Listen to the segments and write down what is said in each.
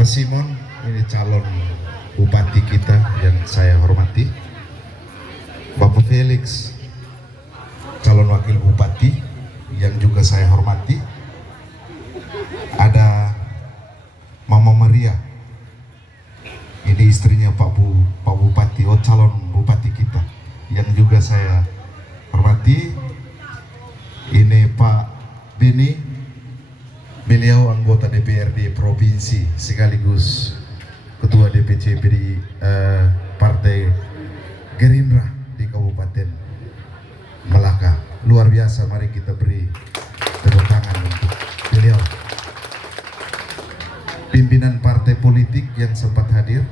Bapak Simon, ini calon bupati kita yang saya hormati. Bapak Felix, calon wakil bupati yang juga saya hormati. Ada Mama Maria, ini istrinya Pak Bupati, calon bupati kita yang juga saya hormati. Ini Pak Beni, beliau anggota DPRD provinsi sekaligus ketua DPC Partai Gerindra di Kabupaten Melaka. Luar biasa, mari kita beri tepuk tangan untuk beliau. Pimpinan partai politik yang sempat hadir,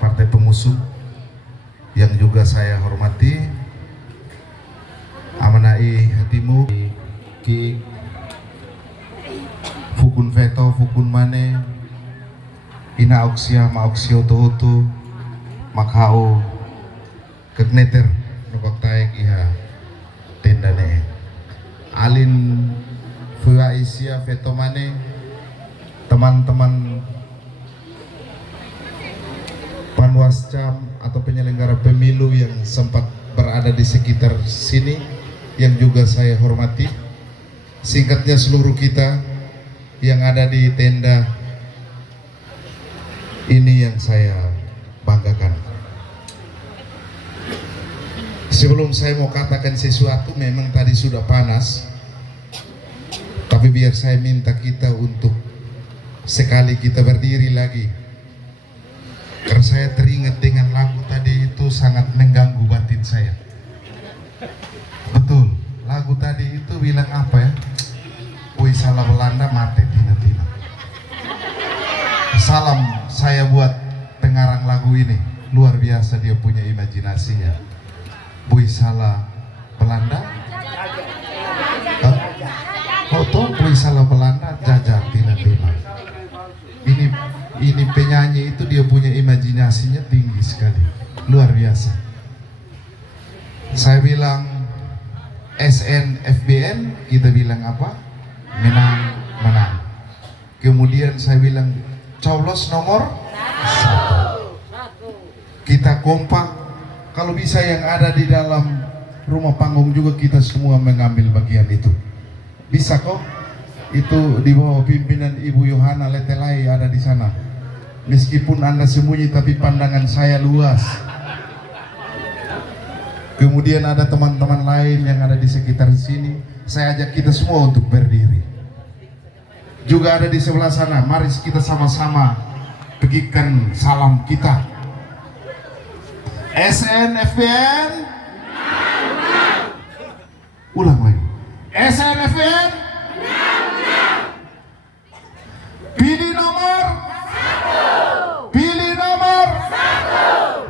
partai pengusung yang juga saya hormati, Amanai Hatimu, Ki Fukun Veto, Fukun Mane, Ina Auksia, Mauksio Tohoto, Makhao, Kegneter, Nukok Taek Iha, Tendane, Alin Fua Isia Veto Mane, teman-teman Panwascam atau penyelenggara pemilu yang sempat berada di sekitar sini, yang juga saya hormati. Singkatnya seluruh kita yang ada di tenda ini yang saya banggakan. Sebelum saya mau katakan sesuatu, memang tadi sudah panas, tapi biar saya minta kita untuk sekali kita berdiri lagi, karena saya teringat dengan lagu tadi itu sangat mengganggu batin saya. Betul, lagu tadi itu bilang apa ya? Woi salah Belanda mate tina-tina. Salam saya buat pengarang lagu ini, luar biasa dia punya imajinasinya. Woi salah Belanda, foto woi salah Belanda jajar tina-tina. Ini penyanyi itu dia punya imajinasinya tinggi sekali, luar biasa. Saya bilang SNFBN, kita bilang apa? Menang. Kemudian saya bilang coblos nomor 1. Kita kompak, kalau bisa yang ada di dalam rumah panggung juga kita semua mengambil bagian itu. Bisa kok? Itu di bawah pimpinan Ibu Yohana Letelai ada di sana. Meskipun Anda sembunyi tapi pandangan saya luas. Kemudian ada teman-teman lain yang ada di sekitar sini. Saya ajak kita semua untuk berdiri. Juga ada di sebelah sana. Mari kita sama-sama bagikan salam kita. SNFBN. Ulang lagi. SNFBN. Pilih nomor 1. Pilih nomor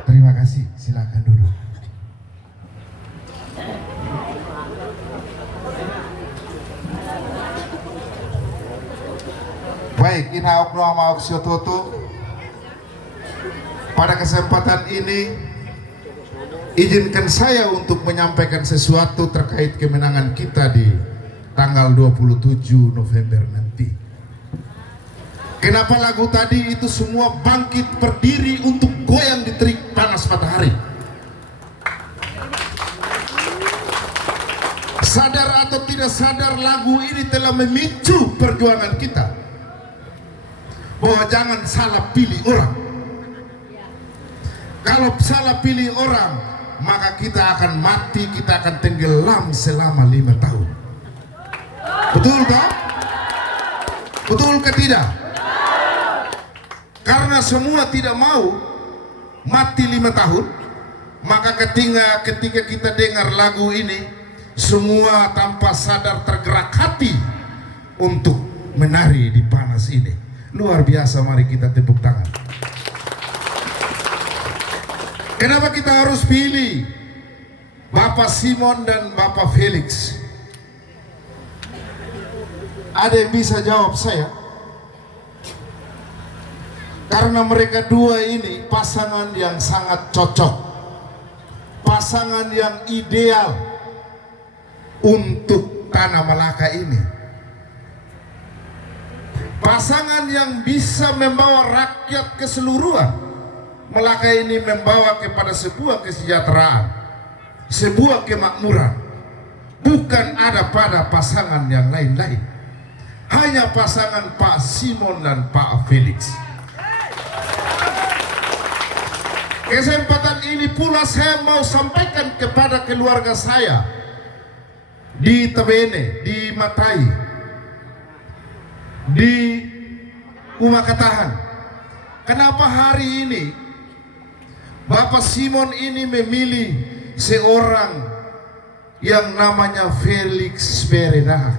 1. Terima kasih, silakan duduk. Baik, ina okno ama oksiototo. Pada kesempatan ini izinkan saya untuk menyampaikan sesuatu terkait kemenangan kita di tanggal 27 November nanti. Kenapa lagu tadi itu semua bangkit berdiri untuk goyang di terik panas matahari? Sadar atau tidak sadar, lagu ini telah memicu perjuangan kita bahwa jangan salah pilih orang. Kalau salah pilih orang, maka kita akan mati, kita akan tenggelam selama 5 tahun. Betul tak? Betul ke tidak? Karena semua tidak mau mati 5 tahun, maka ketika kita dengar lagu ini, semua tanpa sadar tergerak hati untuk menari di panas ini. Luar biasa, mari kita tepuk tangan. Kenapa kita harus pilih Bapak Simon dan Bapak Felix? Ada yang bisa jawab saya? Karena mereka dua ini pasangan yang sangat cocok, pasangan yang ideal untuk tanah Melaka ini. pasangan yang bisa membawa rakyat keseluruhan. Melaka ini membawa kepada sebuah kesejahteraan, sebuah kemakmuran. Bukan ada pada pasangan yang lain-lain, hanya pasangan Pak Simon dan Pak Felix. Kesempatan ini pula saya mau sampaikan kepada keluarga saya di Tabene, di Matai, di Umakatahan. Kenapa hari ini Bapak Simon ini memilih seorang yang namanya Felix Berenaha?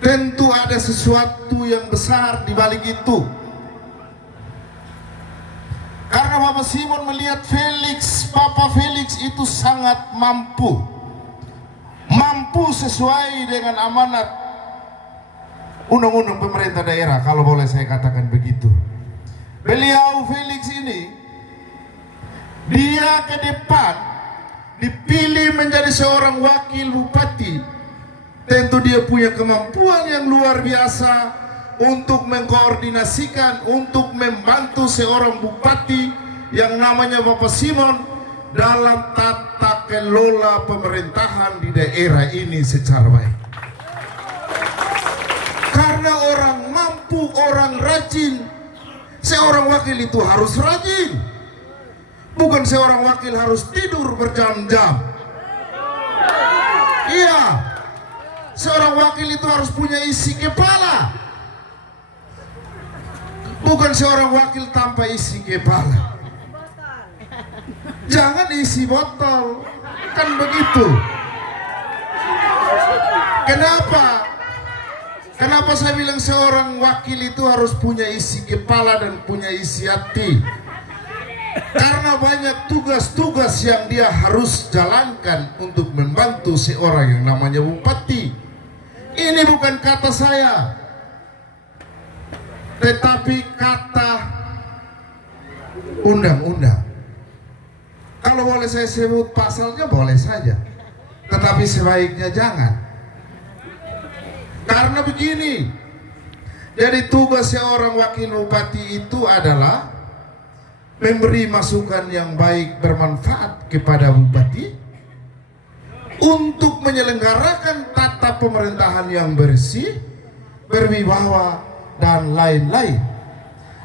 Tentu ada sesuatu yang besar di balik itu. Karena Bapak Simon melihat Bapak Felix itu sangat mampu sesuai dengan amanat undang-undang pemerintah daerah, kalau boleh saya katakan begitu. Beliau Felix ini, dia ke depan dipilih menjadi seorang wakil bupati. Tentu dia punya kemampuan yang luar biasa untuk mengkoordinasikan, untuk membantu seorang bupati yang namanya Bapak Simon dalam tata kelola pemerintahan di daerah ini secara baik. Karena orang mampu, orang rajin, seorang wakil itu harus rajin. Bukan seorang wakil harus tidur berjam-jam. Iya, seorang wakil itu harus punya isi kepala. Bukan seorang wakil tanpa isi kepala. Jangan isi botol, kan begitu. Kenapa saya bilang seorang wakil itu harus punya isi kepala dan punya isi hati? Karena banyak tugas-tugas yang dia harus jalankan untuk membantu seorang yang namanya bupati. Ini bukan kata saya, tetapi kata undang-undang. Kalau boleh saya sebut pasalnya boleh saja, tetapi sebaiknya jangan. Karena begini, jadi tugas seorang wakil bupati itu adalah memberi masukan yang baik bermanfaat kepada bupati untuk menyelenggarakan tata pemerintahan yang bersih, berwibawa, dan lain-lain.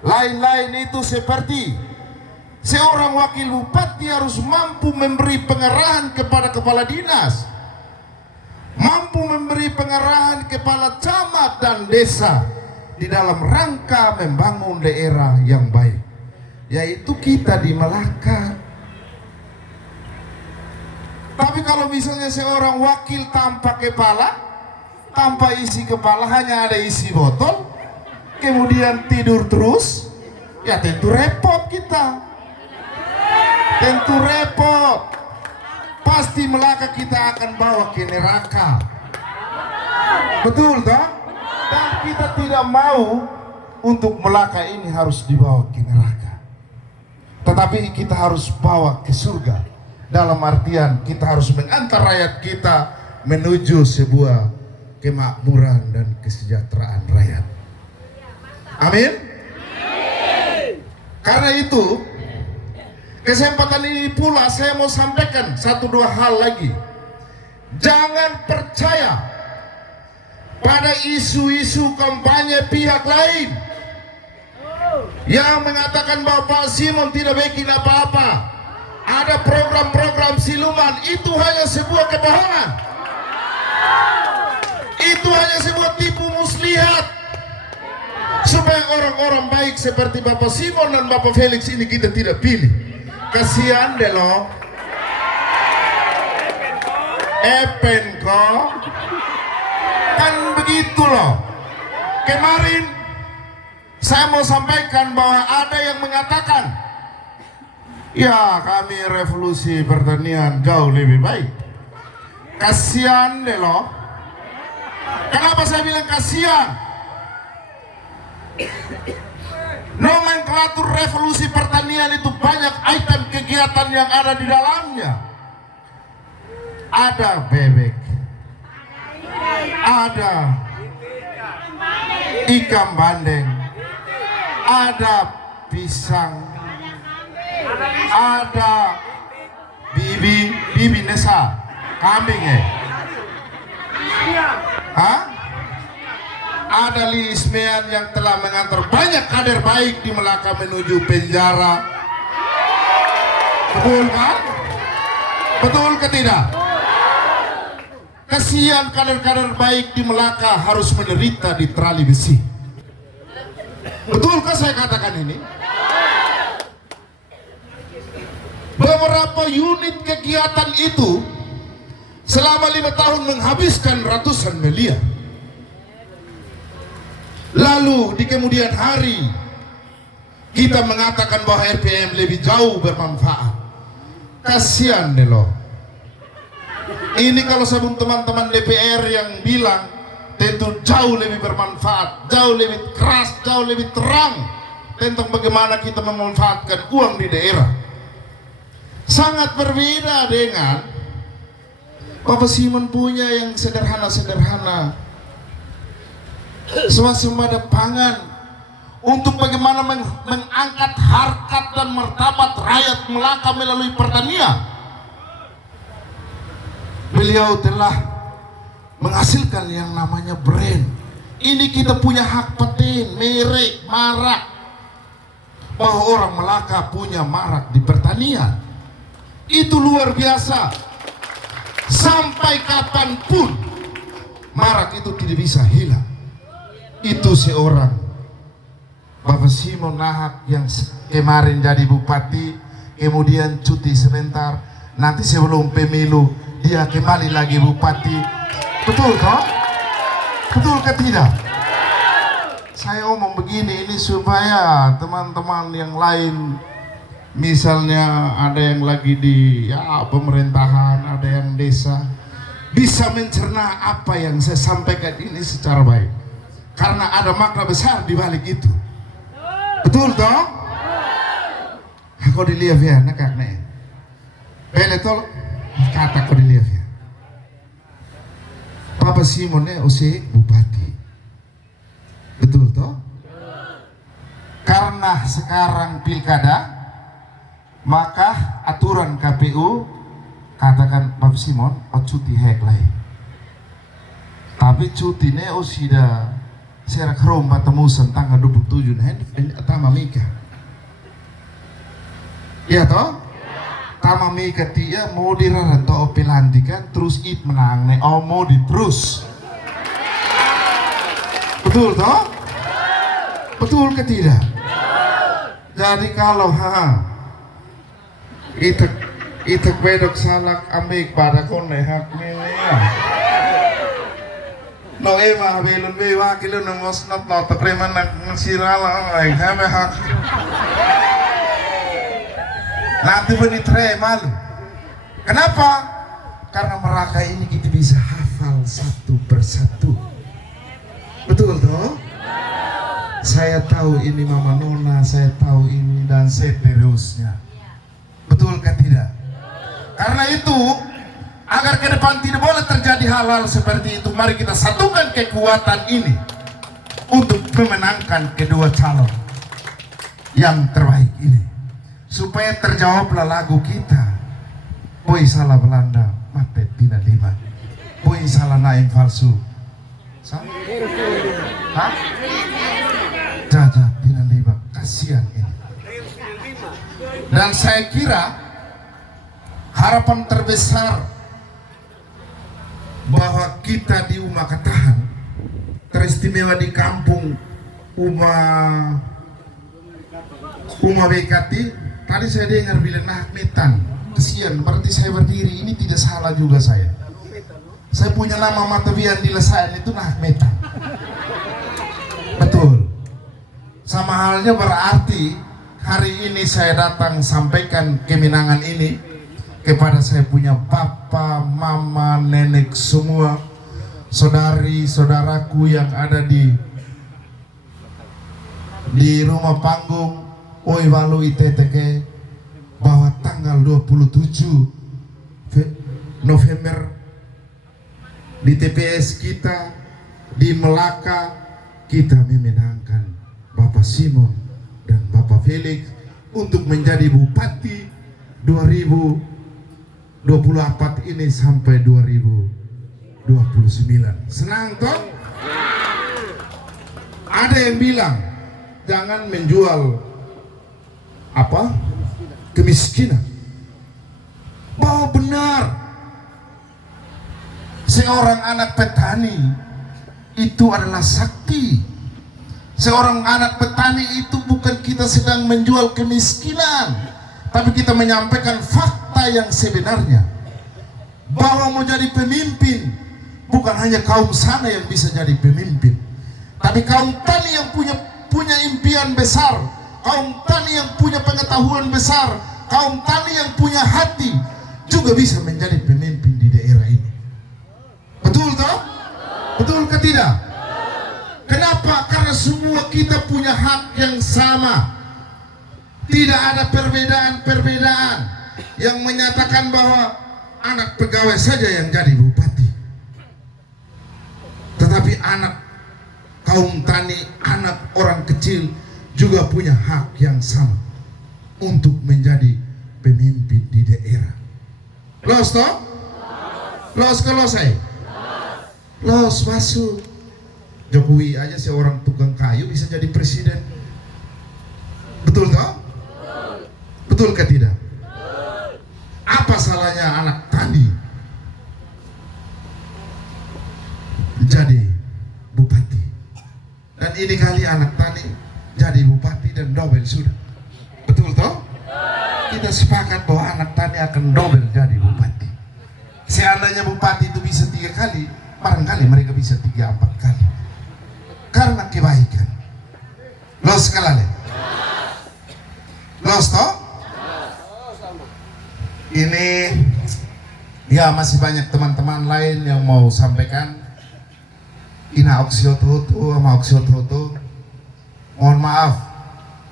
Lain-lain itu seperti seorang wakil bupati harus mampu memberi pengarahan kepada kepala dinas, mampu memberi pengarahan kepala camat dan desa di dalam rangka membangun daerah yang baik, yaitu kita di Melaka. Tapi kalau misalnya seorang wakil tanpa kepala, tanpa isi kepala, hanya ada isi botol, kemudian tidur terus, ya tentu repot kita. Tentu repot. Pasti Melaka kita akan bawa ke neraka. Betul tak? Dan kita tidak mau untuk Melaka ini harus dibawa ke neraka, tetapi kita harus bawa ke surga. Dalam artian kita harus mengantar rakyat kita menuju sebuah kemakmuran dan kesejahteraan rakyat. Amin. Karena itu, kesempatan ini pula saya mau sampaikan satu dua hal lagi. Jangan percaya pada isu-isu kampanye pihak lain yang mengatakan bahwa Pak Simon tidak bikin apa-apa, ada program-program siluman. Itu hanya sebuah kebohongan. Itu hanya sebuah tipu muslihat supaya orang-orang baik seperti Bapak Simon dan Bapak Felix ini kita tidak pilih. Kasihan deh loh. Epenko kan begitu loh. Kemarin saya mau sampaikan bahwa ada yang mengatakan, ya kami revolusi pertanian jauh lebih baik. Kasihan deh loh. Kenapa saya bilang kasihan? Nomenklatur revolusi pertanian itu banyak item kegiatan yang ada di dalamnya. Ada bebek, ada ikan bandeng, ada pisang, ada bibi Nesa, kambing Hah? Ada Li Ismian yang telah mengantar banyak kader baik di Melaka menuju penjara. Betul kan? Betul ke tidak? Kasihan kader-kader baik di Melaka harus menderita di trali besi. Betulkah saya katakan ini? Beberapa unit kegiatan itu selama 5 tahun menghabiskan ratusan miliar. Lalu di kemudian hari kita mengatakan bahwa RPM lebih jauh bermanfaat. Kasihan deh loh. Ini kalau sebelum teman-teman DPR yang bilang tentu jauh lebih bermanfaat, jauh lebih keras, jauh lebih terang tentang bagaimana kita memanfaatkan uang di daerah. Sangat berbeda dengan Bapak Simon punya yang sederhana-sederhana, swasembada pangan untuk bagaimana mengangkat harkat dan martabat rakyat Melaka melalui pertanian. Beliau telah menghasilkan yang namanya brand. Ini kita punya hak paten, merek, marak, bahwa orang Melaka punya marak di pertanian. Itu luar biasa. Sampai kapanpun marak itu tidak bisa hilang. Itu seorang Bapak Simon Nahak yang kemarin jadi bupati, kemudian cuti sebentar, nanti sebelum pemilu dia kembali lagi bupati. Betul toh? Betul ke tidak? Saya omong begini ini supaya teman-teman yang lain, misalnya ada yang lagi di pemerintahan, ada yang desa, bisa mencerna apa yang saya sampaikan ini secara baik, karena ada makna besar di balik itu. Betul toh? Aku dilihat ya, nakak nih. Pele tol kata aku dilihat ya. Papa Simon usik bupati. Betul toh? Karena sekarang pilkada, maka aturan KPU katakan Bapak Simon cuti hek lain. Tapi cuti sudah serak rumah temu tanggal 27 tama Mika. Iya toh? Tama Mika tia mau dirarento pelantikan terus it menang mau terus. Betul toh? Betul ke tidak? Jadi kalau Itak bedok salak ambik pada kone hak ya. No ema belun be wakilun ngos not no tepreman nak sirala ay hame hak. Nanti beni tre malu. Kenapa? Karena Melaka ini kita bisa hafal satu persatu. Betul toh? Saya tahu ini Mama Nona, saya tahu ini dan seterusnya. Betul kan tidak? Karena itu, agar ke depan tidak boleh terjadi hal-hal seperti itu, mari kita satukan kekuatan ini untuk memenangkan kedua calon yang terbaik ini, supaya terjawablah lagu kita. Boy salah Belanda, mate tina lima. Boy salah naim palsu. Hah? Jajah tina lima. Kasihan ini. Dan saya kira harapan terbesar bahwa kita di Uma Katahan, teristimewa di kampung Uma Bekati, tadi saya dengar bilang Nahmetan, kesian berarti saya berdiri, ini tidak salah juga saya punya nama Matabian di Lesayan itu Nahmetan. Betul, sama halnya berarti hari ini saya datang sampaikan kemenangan ini kepada saya punya papa, mama, nenek semua, saudari-saudaraku yang ada di rumah panggung Oi Walu ITTK, bahwa tanggal 27 November di TPS kita di Melaka kita memenangkan Bapak Simon dan Bapak Felix untuk menjadi bupati 2024 ini sampai 2029. Senang toh? Ada yang bilang jangan menjual kemiskinan. Bahwa benar, seorang anak petani itu adalah sakti. Seorang anak petani itu bukan kita sedang menjual kemiskinan, tapi kita menyampaikan fakta yang sebenarnya. Bahwa mau jadi pemimpin bukan hanya kaum sana yang bisa jadi pemimpin, tapi kaum tani yang punya impian besar, kaum tani yang punya pengetahuan besar, kaum tani yang punya hati juga bisa menjadi pemimpin di daerah ini. Betul toh? Betul ke tidak? Kenapa? Karena semua kita punya hak yang sama. Tidak ada perbedaan-perbedaan yang menyatakan bahwa anak pegawai saja yang jadi bupati. Tetapi anak kaum tani, anak orang kecil juga punya hak yang sama untuk menjadi pemimpin di daerah. Los toh? Los ke losai? Los masuk. Jokowi aja seorang tukang kayu bisa jadi presiden. Betul toh? Betul ke tidak? Apa salahnya anak tani jadi bupati? Dan ini kali anak tani jadi bupati dan double sudah. Betul toh? Kita sepakat bahwa anak tani akan double jadi bupati. Seandainya bupati itu bisa 3 kali, barangkali mereka bisa 3-4 kali. Karena kebaikan. Los kalale. Los toh? Ini ya masih banyak teman-teman lain yang mau sampaikan. Ina oksiototo sama oksiototo. Mohon maaf.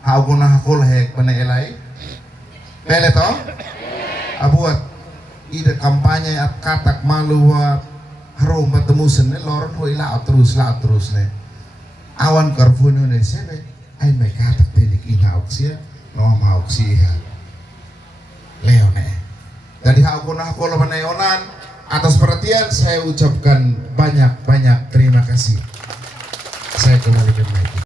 Aku nahakul hek penelai. Pele toh? Abuat ide kampanye at katak malu wa harum bertemu sene loron ho ila terus ne. Awan karfuno ne sebe ay may katak telik ina oksia no ma oksia. Leone. Jadi aku nahakul paneonan atas perhatian saya ucapkan banyak terima kasih. Saya kembalikan lagi.